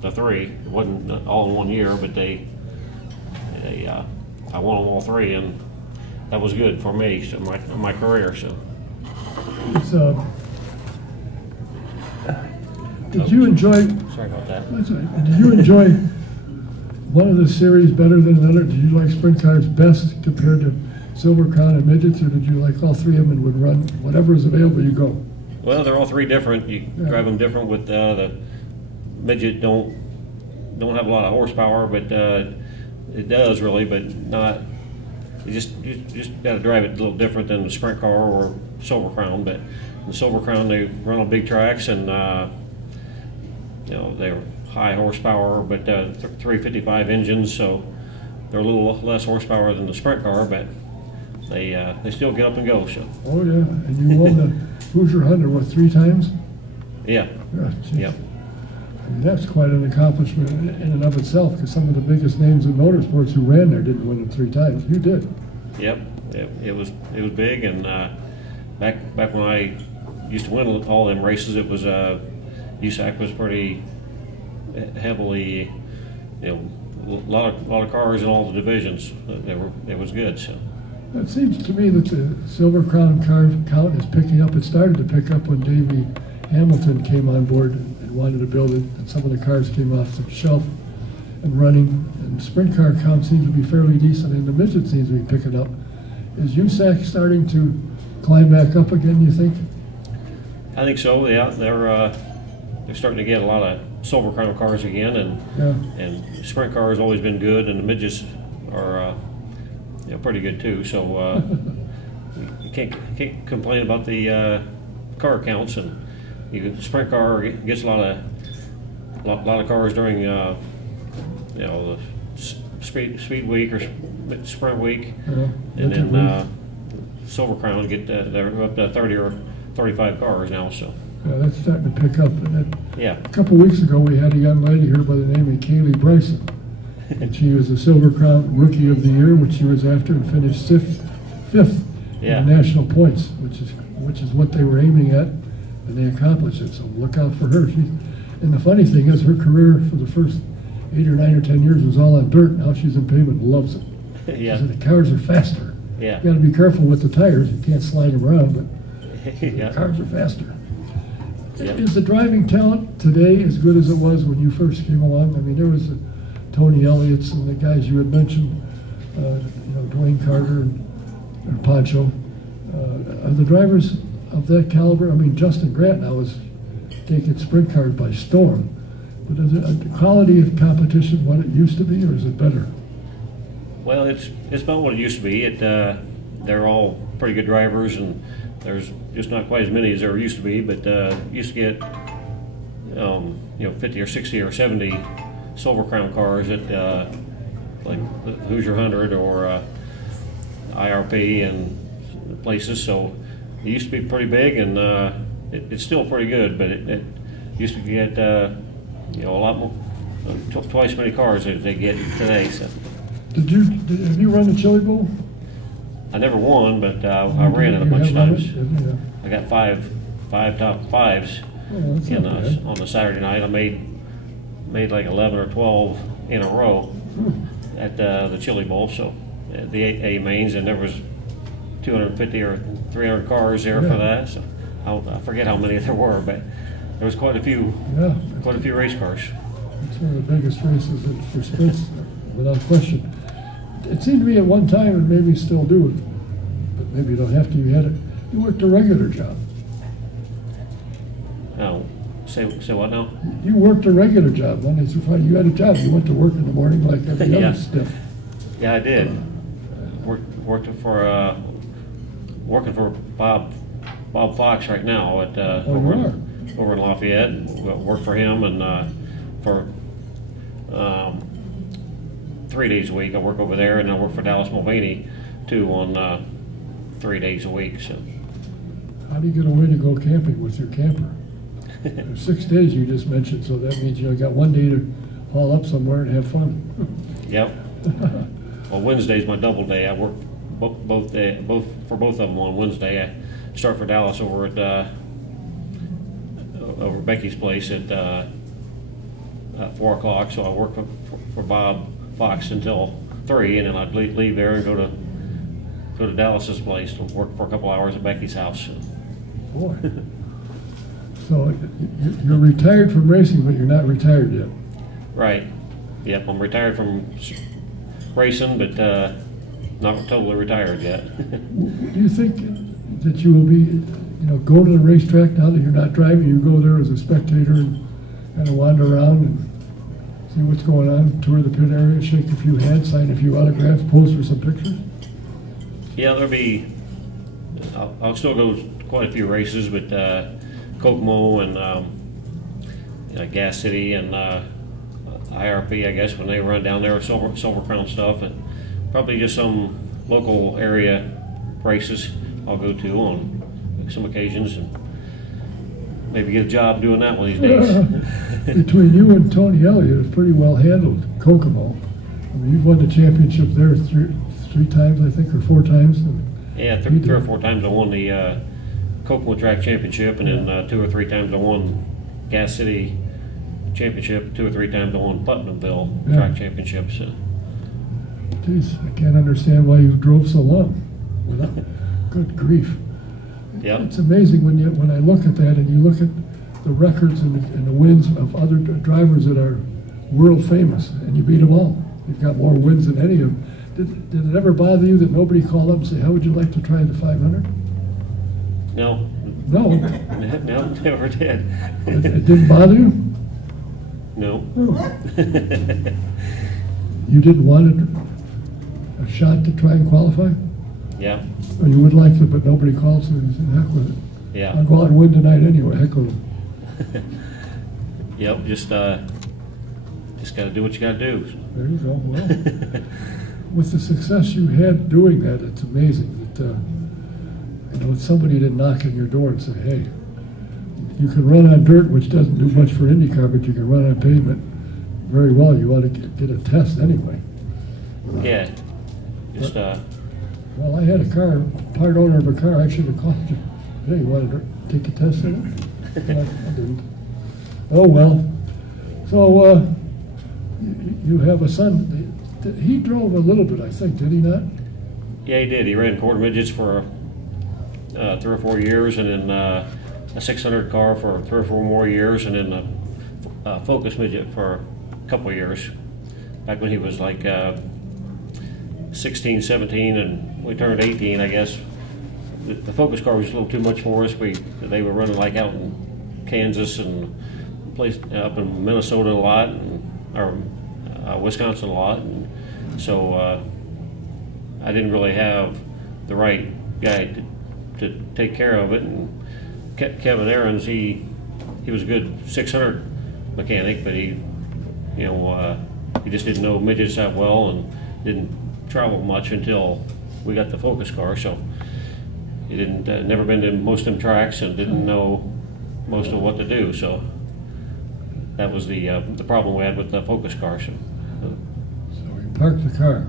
the 3. It wasn't all in 1 year, but I won them all 3, and that was good for me, so my career. So, did you enjoy? Sorry about that. That's all right. Did you enjoy one of the series better than another? Did you like sprint cars best compared to Silver Crown and midgets, or did you like all 3 of them and would run whatever is available? You go. Well, they're all 3 different. You drive them different. With the midget don't have a lot of horsepower, but it does really, but not. You just got to drive it a little different than the sprint car or Silver Crown. But in the Silver Crown, they run on big tracks, and they're high horsepower, but 355 engines, so they're a little less horsepower than the sprint car, but they still get up and go. So. Oh yeah, and you won the Hoosier 100 3 times? Yeah. Yep. I mean, that's quite an accomplishment in and of itself, because some of the biggest names in motorsports who ran there didn't win them 3 times. You did. Yep. It was big, and back when I used to win all them races, it was USAC was pretty heavily, a lot of cars in all the divisions. It was good. So. It seems to me that the Silver Crown car count is picking up. It started to pick up when Davey Hamilton came on board and wanted to build it, and some of the cars came off the shelf and running. And sprint car count seems to be fairly decent, and the midget seems to be picking up. Is USAC starting to climb back up again, you think? I think so. Yeah, they're starting to get a lot of Silver Crown cars again, and sprint car has always been good, and the midgets are pretty good too. So you can't complain about the car counts, and sprint car gets a lot of cars during the speed week or sprint week, and then Silver Crown they're up to 30 or 35 cars now. So. Yeah, that's starting to pick up. Yeah. A couple of weeks ago, we had a young lady here by the name of Kaylee Bryson, And she was the Silver Crown Rookie of the Year, which she was after, and finished fifth Yeah. in national points, which is what they were aiming at, and they accomplished it. So look out for her. And the funny thing is, her career for the first 8 or 9 or 10 years was all on dirt. Now she's in pavement and loves it. Yeah. So the cars are faster. Yeah. You got to be careful with the tires. You can't slide them around, but Yeah. the cars are faster. Yep. Is the driving talent today as good as it was when you first came along? I mean, there was the Tony Elliott's and the guys you had mentioned, Dwayne Carter and Pancho. Are the drivers of that caliber? I mean, Justin Grant now is taking sprint cars by storm. But is it the quality of competition what it used to be, or is it better? Well, it's about what it used to be. They're all pretty good drivers, and there's just not quite as many as there used to be. But used to get 50 or 60 or 70 Silver Crown cars at like the Hoosier 100 or IRP and places. So it used to be pretty big, and it's still pretty good. But it used to get a lot more, twice as many cars as they get today. So. Have you run the Chili Bowl? I never won, but I ran it a bunch of times. Yeah. I got five top fives That's not bad. on the Saturday night. I made like 11 or 12 in a row at the Chili Bowl. So the A mains, and there was 250 or 300 cars there for that. So I forget how many there were, but there was quite a few. Yeah. Quite a few race cars. It's one of the biggest races for sprints, without question. It seemed to me at one time, and maybe still do, but maybe you don't have to. You worked a regular job. Oh, say what now? You worked a regular job Monday through Friday. You had a job. You went to work in the morning like every Yeah. other stiff. Yeah, I did. Working for Bob Fox right now at over in Lafayette. Work for him, and for 3 days a week I work over there, and I work for Dallas Mulvaney too on 3 days a week. So How do you get away to go camping with your camper? There's 6 days you just mentioned, so that means you got 1 day to haul up somewhere and have fun. Yep. Well, Wednesday's my double day. I work both for both of them on Wednesday. I start for Dallas over at over Becky's place at 4 o'clock. So I work for Bob Fox until 3, and then I'd leave there and go to Dallas's place to work for a couple hours at Becky's house. Boy. So you're retired from racing, but you're not retired yet. Right. Yep. I'm retired from racing, but not totally retired yet. Do you think that you will be, go to the racetrack now that you're not driving? You go there as a spectator and kind of wander around and see what's going on, tour the pit area, shake a few hands, sign a few autographs, pose for some pictures? Yeah, there'll be. I'll still go to quite a few races, but Kokomo and Gas City and IRP, I guess, when they run down there with Silver Crown stuff, and probably just some local area races I'll go to on some occasions, and maybe get a job doing that one of these days. Between you and Tony Elliott, it's pretty well handled, Kokomo. I mean, you've won the championship there three times, I think, or 4 times. Yeah, 3 or 4 times I won the Kokomo Track Championship, and then 2 or 3 times I won Gas City Championship. 2 or 3 times I won Putnamville Track Championship. So. Jeez, I can't understand why you drove so long. Good grief. Yep. It's amazing when I look at that, and you look at the records and the wins of other drivers that are world famous, and you beat them all. You've got more wins than any of them. Did it ever bother you that nobody called up and say, how would you like to try the 500? No. No. No, never did. It didn't bother you? No. Oh. You didn't want a shot to try and qualify? Yeah. Or you would like to, but nobody called, so you said, heck with it. Yeah. I'll go out and win tonight anyway, heck with it. Yep, just got to do what you got to do. There you go. Well, with the success you had doing that, it's amazing that somebody didn't knock on your door and say, hey, you can run on dirt, which doesn't do much for INDYCAR, but you can run on pavement very well. You ought to get a test anyway. Yeah. Just Well, I had a car, part owner of a car. I should have called you. Hey, you wanted to take a test in it? I didn't. Oh well. So you have a son. He drove a little bit, I think, did he not? Yeah, he did. He ran quarter midgets for 3 or 4 years, and then a 600 car for 3 or 4 more years, and then a Focus midget for a couple of years. Back when he was like 16, 17, and we turned 18, I guess. The Focus car was a little too much for us. They were running like out in Kansas and place up in Minnesota a lot, or Wisconsin a lot, and so I didn't really have the right guy to take care of it. And Kevin Aarons, he was a good 600 mechanic, but he just didn't know midgets that well and didn't travel much until we got the Focus car. So he didn't never been to most of them tracks and didn't know most of what to do. So that was the problem we had with the Focus car. So you parked the car.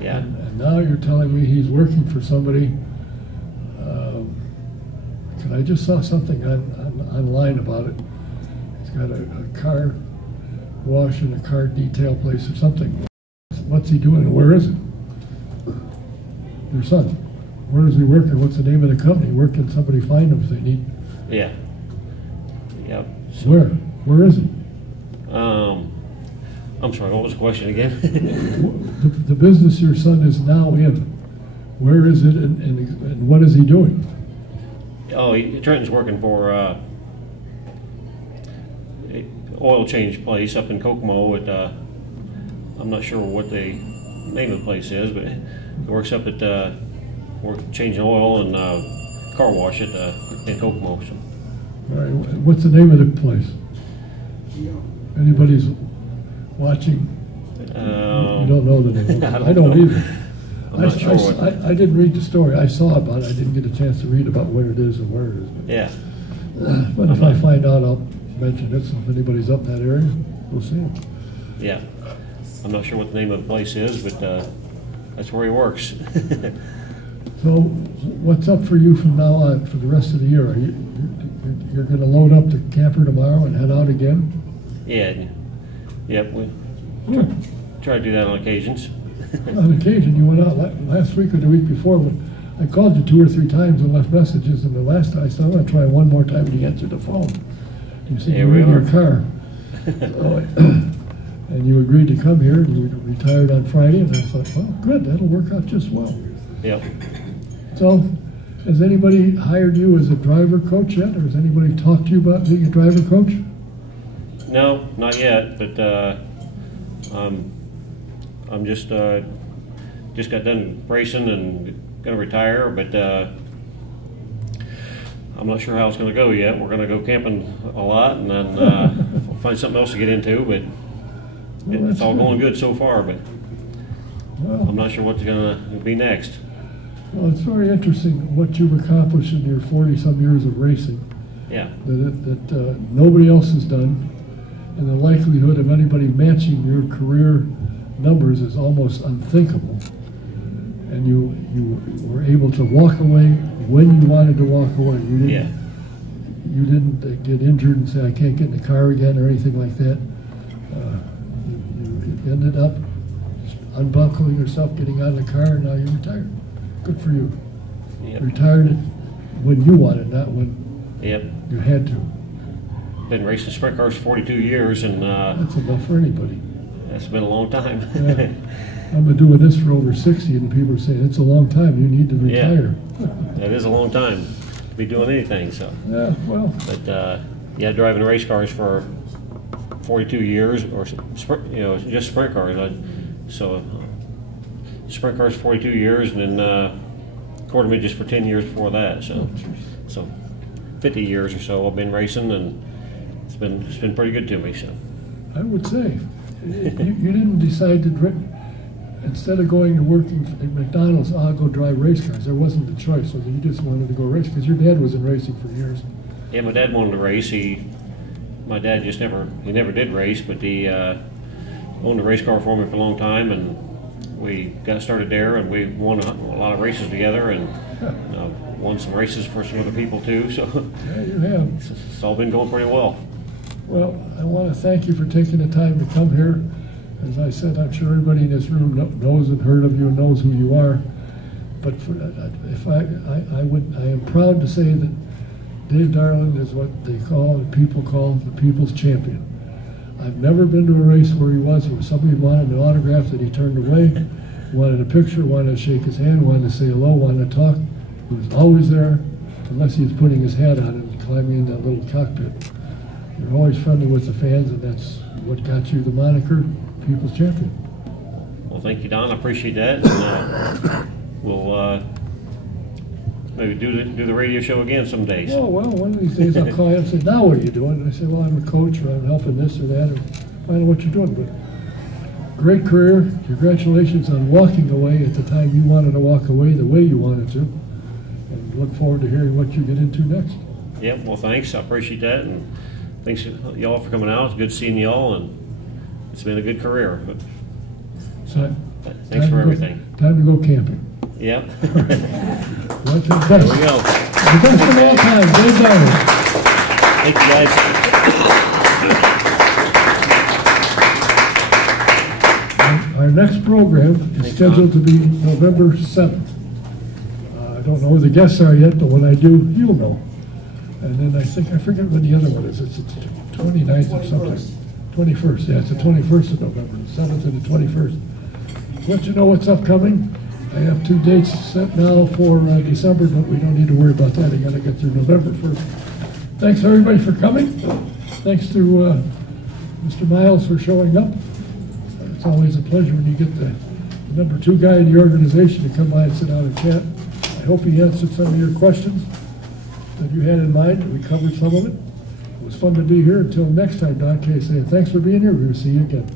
Yeah. And now you're telling me he's working for somebody. I just saw something online about it. He's got a car wash and a car detail place or something. What's he doing? Where is it? Your son. Where is he working? What's the name of the company? Where can somebody find him if they need? Yeah. Yep. So, Where is he? I'm sorry, what was the question again? the business your son is now in, where is it and what is he doing? Oh, Trenton's working for oil change place up in Kokomo at, I'm not sure what the name of the place is, but he works up at, changing oil and car wash at in Kokomo. So. All right, what's the name of the place? Anybody's watching? You don't know the name. I don't either. I'm not sure I didn't read the story. I saw about it. I didn't get a chance to read about where it is and where it is. Yeah. But if I find out, I'll mention it. So if anybody's up in that area, we'll see him. Yeah. I'm not sure what the name of the place is, but that's where he works. So what's up for you from now on for the rest of the year? You're going to load up the camper tomorrow and head out again? Yeah. Yep. We try to do that on occasions. On occasion, you went out last week or the week before, but I called you 2 or 3 times and left messages, and the last time I said, I'm going to try one more time, and you answered the phone. You said you were in your car. And you agreed to come here, and you retired on Friday, and I thought, well, good, that'll work out just well. Yep. So, has anybody hired you as a driver coach yet, or has anybody talked to you about being a driver coach? No, not yet, but I'm just got done racing and going to retire, but I'm not sure how it's going to go yet. We're going to go camping a lot and then find something else to get into, but it's all going good so far, but I'm not sure what's going to be next. Well, it's very interesting what you've accomplished in your 40-some years of racing. Yeah. That nobody else has done, and the likelihood of anybody matching your career numbers is almost unthinkable. And you were able to walk away when you wanted to walk away. You didn't get injured and say, I can't get in the car again or anything like that. You ended up unbuckling yourself, getting out of the car, and now you're retired. Good for you. Yep. Retired when you wanted, not when you had to. Been racing sprint cars 42 years, and that's enough for anybody. That's been a long time. Yeah. I've been doing this for over 60, and people are saying, it's a long time, you need to retire. Yeah. That is a long time to be doing anything, so. Yeah, well. But, driving race cars for 42 years, or, just sprint cars. So, sprint cars 42 years, and then quarter midgets for 10 years before that. So, 50 years or so I've been racing, and it's been pretty good to me. So, I would say, you didn't decide to, instead of going to working at McDonald's, I'll go drive race cars. There wasn't the choice, so you just wanted to go race because your dad was in racing for years. Yeah, my dad wanted to race. We my dad just never did race, but he owned a race car for me for a long time, and we got started there, and we won a lot of races together, and won some races for some other people too. So yeah, you have. It's all been going pretty well. Well, I want to thank you for taking the time to come here. As I said, I'm sure everybody in this room knows and heard of you and knows who you are. But I am proud to say that Dave Darland is what people call the people's champion. I've never been to a race where he was somebody wanted an autograph that he turned away, wanted a picture, wanted to shake his hand, wanted to say hello, wanted to talk. He was always there, unless he was putting his hat on and climbing in that little cockpit. You're always friendly with the fans, and that's what got you the moniker people's champion. Well, thank you, Don. I appreciate that. And, we'll maybe do the radio show again some days. Oh, well, one of these days I'll call you and say, now what are you doing? And I say, well, I'm a coach, or I'm helping this or that, or find out what you're doing. But great career. Congratulations on walking away at the time you wanted to walk away the way you wanted to. And look forward to hearing what you get into next. Yep, well, thanks. I appreciate that. And thanks y'all for coming out. It's good seeing y'all, and it's been a good career. But So, thanks for everything. Time to go camping. Yep. There we go. The best of all time, Dave Darland. Thank you, guys. Our next program is scheduled to be November 7th. I don't know who the guests are yet, but when I do, you'll know. And then I forget what the other one is. It's the 29th or something. 21st, yeah, it's the 21st of November, the 7th and the 21st. Let you know what's upcoming. I have 2 dates set now for December, but we don't need to worry about that. I got to get through November first. Thanks everybody for coming. Thanks to Mr. Miles for showing up. It's always a pleasure when you get the number 2 guy in the organization to come by and sit down and chat. I hope he answered some of your questions that you had in mind. We covered some of it. It was fun to be here. Until next time, Don Kay saying thanks for being here. We'll see you again.